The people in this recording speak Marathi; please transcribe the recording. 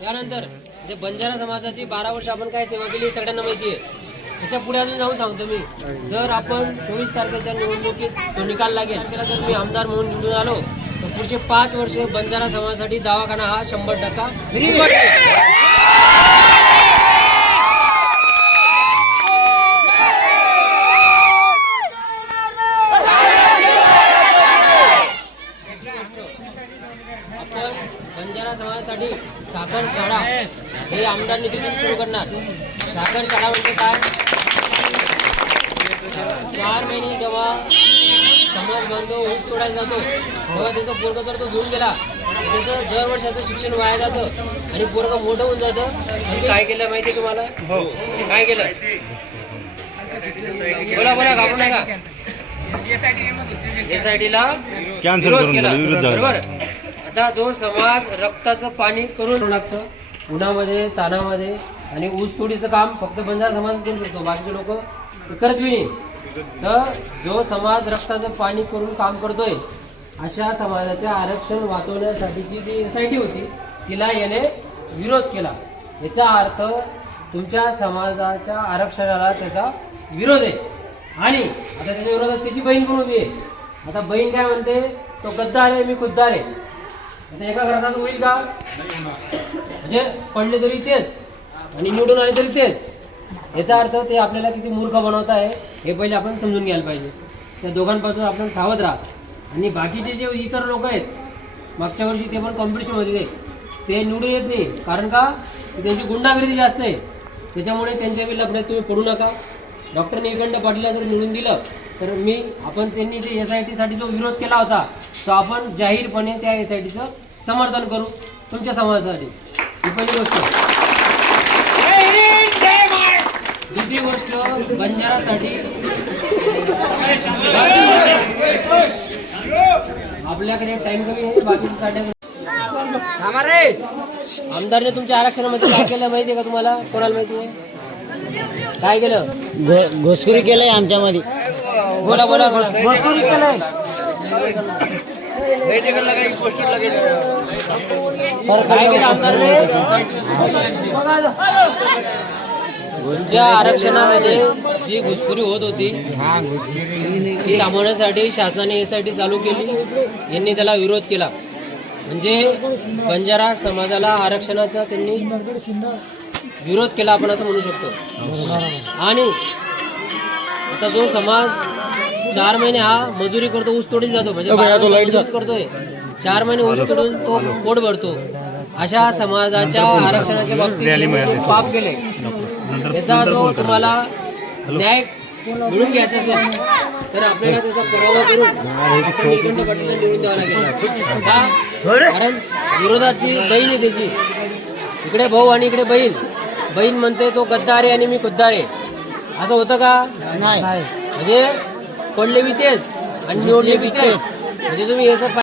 ते बंजारा समाजाची बारा वर्ष आपण काय सेवा केली सगळ्यांना माहिती आहे. त्याच्या पुढे अजून जाऊन सांगतो मी. जर आपण चोवीस तारखेच्या निवडणुकीत तो निकाल लागेल त्याला जर मी आमदार म्हणून निवडून आलो तर पुढचे पाच वर्ष बंजारा समाजासाठी दवाखाना हा शंभर टक्का फुकट आहे. आपण बंजारा समाजासाठी साखर शाळा हे आमदार निधीतून सुरू करणार. साखर शाळा म्हणजे काय? चार महिने जेव्हा समाज बांधव ऊस तोडायला जातो तेव्हा त्याचं पोरग जर तो घेऊन गेला त्याचं दर वर्षाचं शिक्षण वाया जातं आणि पोरग मोठं होऊन जातं. आणि काय केलं माहिती तुम्हाला? काय केलं? बोला बोला घाबरू नका. एस आय टीला कॅन्सल विरोध करून. बरोबर? आता जो समाज रक्ताचं पाणी करून लागतं उन्हामध्ये तानामध्ये आणि ऊस तोडीचं काम फक्त बंजार समाज करू शकतो बाकीचे लोक करत बी नाही. तर जो समाज रक्ताचं पाणी करून काम करतोय अशा समाजाचे आरक्षण वाचवण्यासाठीची जी एस आय टी होती तिला याने विरोध केला. याचा अर्थ तुमच्या समाजाच्या आरक्षणाला त्याचा विरोध आहे. आणि आता त्याच्या विरोधात त्याची बहीण पण होती आहे. आता बहीण काय म्हणते? तो गद्दार आहे मी खुद्दार आहे. आता एका घरात होईल का? म्हणजे पडले तरी तेच. आणि निवडून आले तरी तेच. याचा अर्थ ते आपल्याला किती मूर्ख बनवत आहे हे पहिले आपण समजून घ्यायला पाहिजे. त्या दोघांपासून आपण सावध राहा. आणि बाकीचे जे इतर लोक आहेत मागच्या वर्षी ते पण कॉम्पिटिशनमध्ये होते. ते निवडून येत नाही. कारण का? त्यांची गुंडागिरी जास्त आहे. त्याच्यामुळे त्यांच्या बी तुम्ही पडू नका. डॉक्टर निळकंठ पाटीलला जर निवडून दिलं तर मी आपण त्यांनी जे एस आय टीसाठी जो विरोध केला होता तो आपण जाहीरपणे त्या एस आय टीचं समर्थन करू तुमच्या समाजासाठी. ही पहिली गोष्ट दुसरी गोष्ट बंजारासाठी आपल्याकडे टाइम कमी आहे बाकी आमदारने तुमच्या आरक्षणामध्ये काय केलं माहिती आहे का तुम्हाला? कोणाला माहिती आहे काय केलं? घो- घुसखोरी केलंय आमच्यामध्ये. बोला बोला घुसखोरी केलंय. काय केलं आमदारने? तुमच्या आरक्षणामध्ये जी घुसखोरी होत होती ती थांबवण्यासाठी शासनाने एस आय टी चालू केली. यांनी त्याला विरोध केला. म्हणजे बंजारा समाजाला आरक्षणाचा त्यांनी विरोध केला आपण असं म्हणू शकतो. आणि आता जो समाज चार महिने हा मजुरी करतो ऊस तोडीत जातो म्हणजे करतोय. चार महिने ऊस तोडून तो पोट भरतो. अशा समाजाच्या आरक्षणाच्या बाबतीत पाप केले त्याचा जो तुम्हाला न्याय मिळून घ्यायचा असेल तर आपल्याला त्याचा पुरावा करून निवडून द्यावा लागेल. का? कारण विरोधात ती बहीण आहे त्याची. इकडे भाऊ आणि इकडे बहीण. बहीण म्हणते तो गद्दार आहे आणि मी खुद्दार आहे. असं होतं का? नाही. म्हणजे पडले बी तेच आणि निवडले बी तेच. म्हणजे तुम्ही याचं